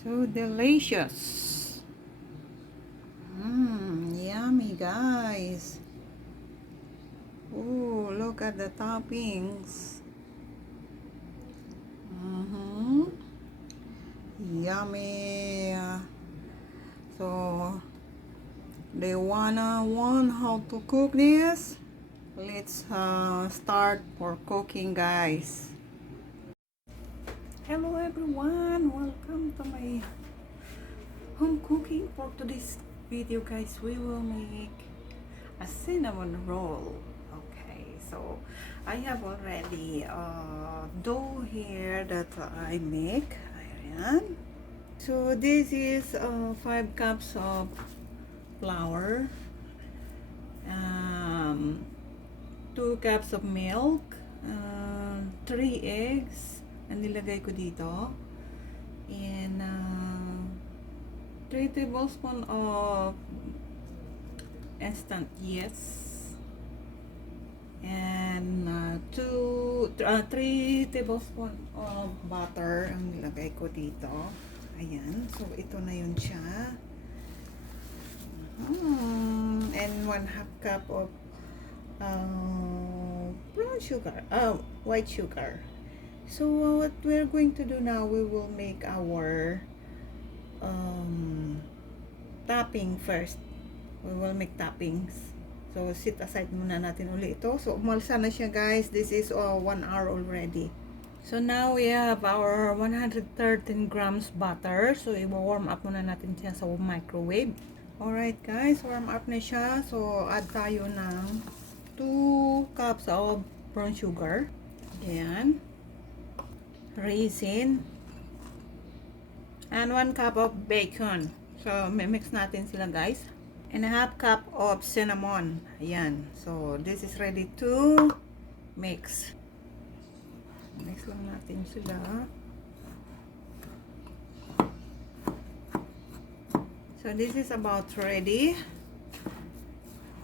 So delicious. Yummy guys. Oh, look at the toppings. Yummy. So, they wanna want how to cook this? Let's start for cooking, guys. Hello everyone, welcome to my home cooking. For today's video, guys, we will make a cinnamon roll. Okay, so I have already dough here that I make. Ayan. So this is 5 cups of flour, 2 cups of milk, 3 eggs ang nilagay ko dito, and 3 tablespoons of instant yeast, and 3 tablespoons of butter ang nilagay ko dito. Ayan, so ito na yun siya. And 1/2 cup of brown sugar, white sugar. So what we're going to do now, we will make our topping first. We will make toppings. So sit aside muna natin uli ito. So umalsa na siya, guys. This is 1 hour already. So now we have our 113 grams butter. So i-warm up muna natin siya sa microwave. Alright guys, warm up na siya. So add tayo ng 2 cups of brown sugar. Ayan. Raisin. And 1 cup of bacon. So mix natin sila, guys. And a 1/2 cup of cinnamon. Ayan. So this is ready to mix. Mix lang natin sila. So this is about ready.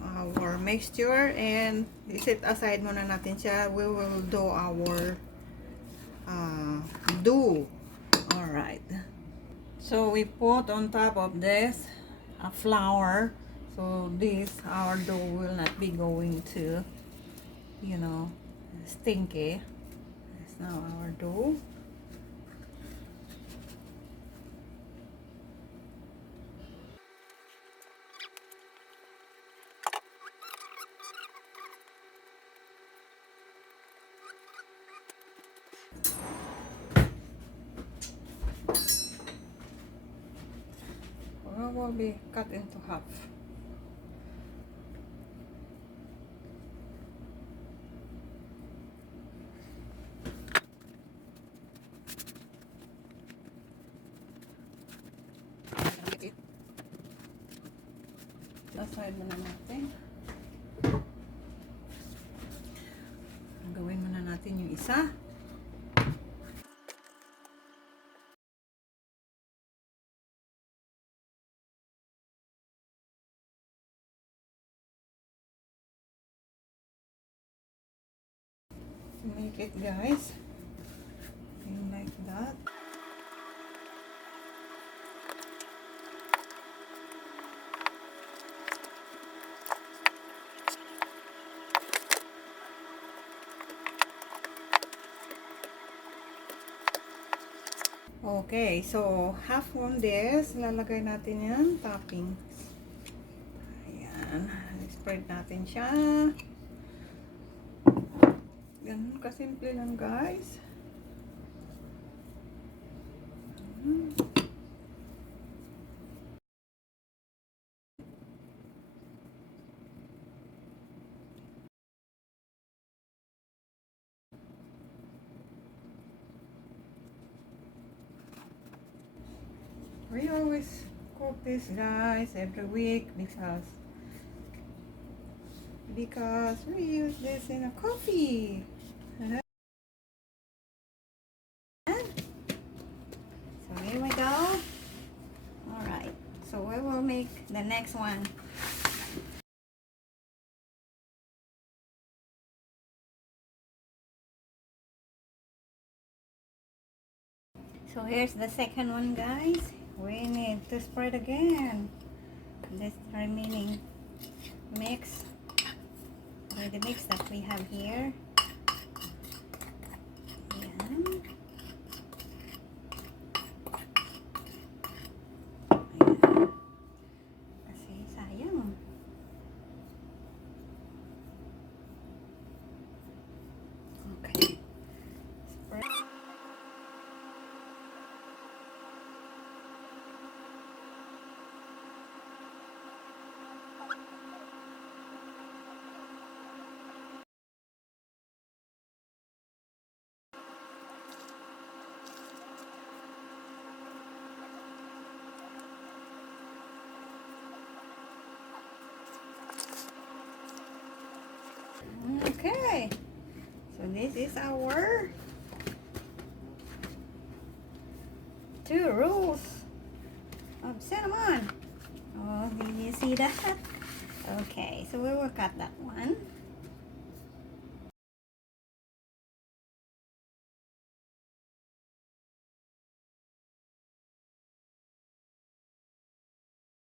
Our mixture, and set aside muna natin siya. We will do our dough. Alright. So we put on top of this a flour. So this, our dough will not be going to, you know, stinky. That's now our dough. Will be cut into half. Aside muna natin. Gawin muna natin yung isa. Make it, guys, like that. Okay, so half from this, lalagay natin yan, toppings. Ayan, spread natin siya. Ganun kasimple lang, guys. We always cook this, guys, every week because we use this in a coffee. So here we go. Alright, so we will make the next one. So here's the second one, guys. We need to spread again this remaining mix, or the mix that we have here. Ayan. Ayan. Kasi sayang. Okay. Spread. Okay, so this is our 2 rolls of cinnamon. Oh, did you see that? Okay, so we will cut that one.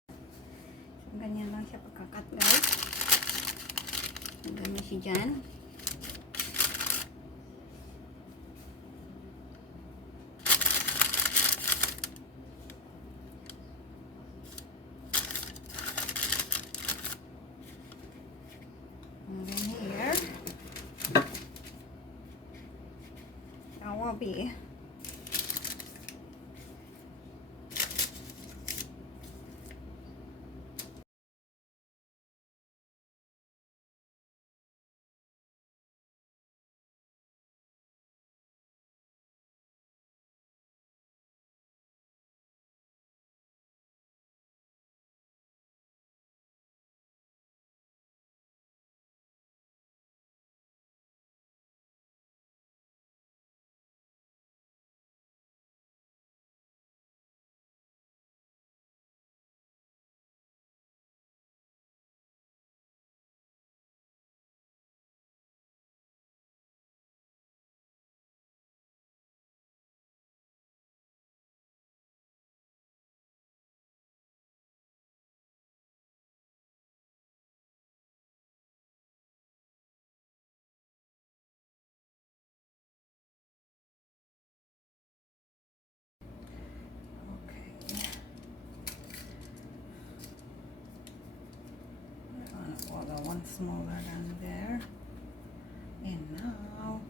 So, ganyan lang siya pagkakat, guys. Ganyan siya dyan. And then here, that will be the one smaller than there. And now,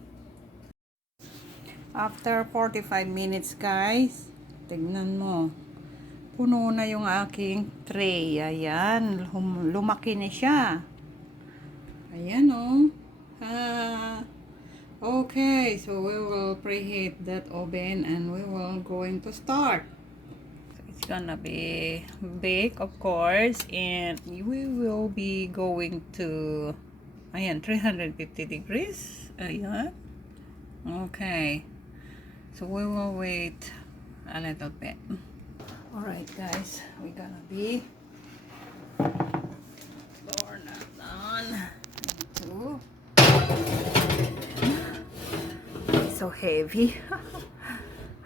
after 45 minutes, guys, tignan mo, puno na yung aking tray. Ayan, lumaki na siya. Ayan, oh. Okay, so we will preheat that oven and we will going to start. It's gonna be bake, of course, and we will be going to, ayan, 350 degrees. Ayan. Okay. So we will wait a little bit. Alright, guys, we're gonna be lower that down into, it's so heavy.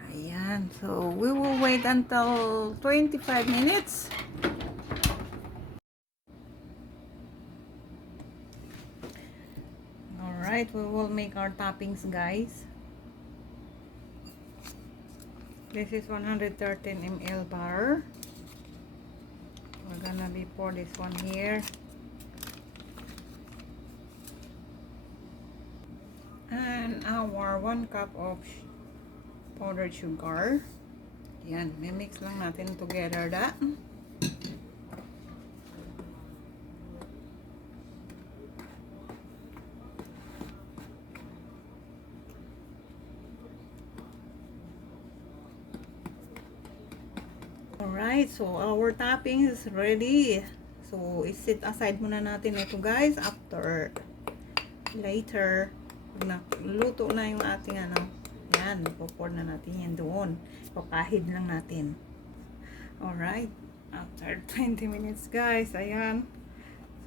Ayan, so we will wait until 25 minutes. Alright, we will make our toppings, guys. This is 113 ml bar. We're gonna be pour this one here. And our 1 cup of powdered sugar. Yan, mimix lang natin together that. Alright, so our topping is ready. So, isit aside muna natin ito, guys. After, later, pag naluto na yung ating ano, yan, pour na natin yan doon. Papahid lang natin. Alright, after 20 minutes, guys, ayan.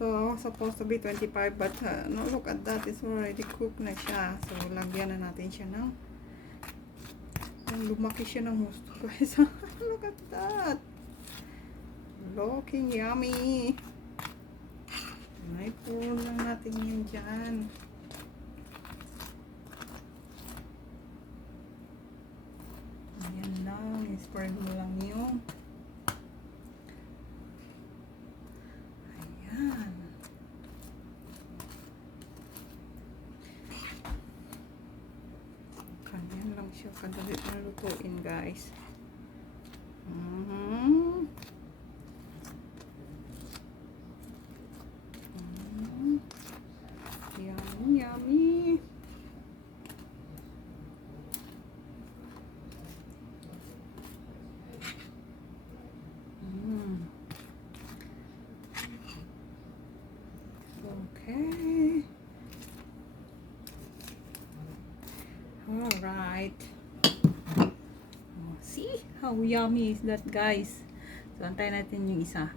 So, supposed to be 25, but no, look at that, it's already cooked na siya. So, lagyan na natin siya ng Lumaki siya ng gusto, guys. Look at that. Looking yummy. Ay, pour lang natin yun dyan. Ayan lang. Spread mo lang yung. Ayan. Ganyan lang siya. Kadali na lutuin, guys. Yummy, yummy. Okay. All right. See how yummy is that, guys? So, antayin natin yung isa.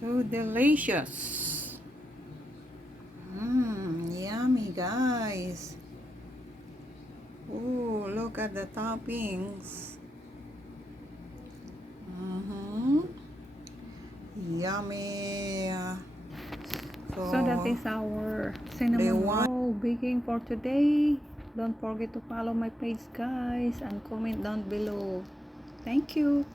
So delicious. Yummy, guys. Oh, look at the toppings. Yummy. So that is our cinnamon roll baking for today. Don't forget to follow my page, guys, and comment down below. Thank you.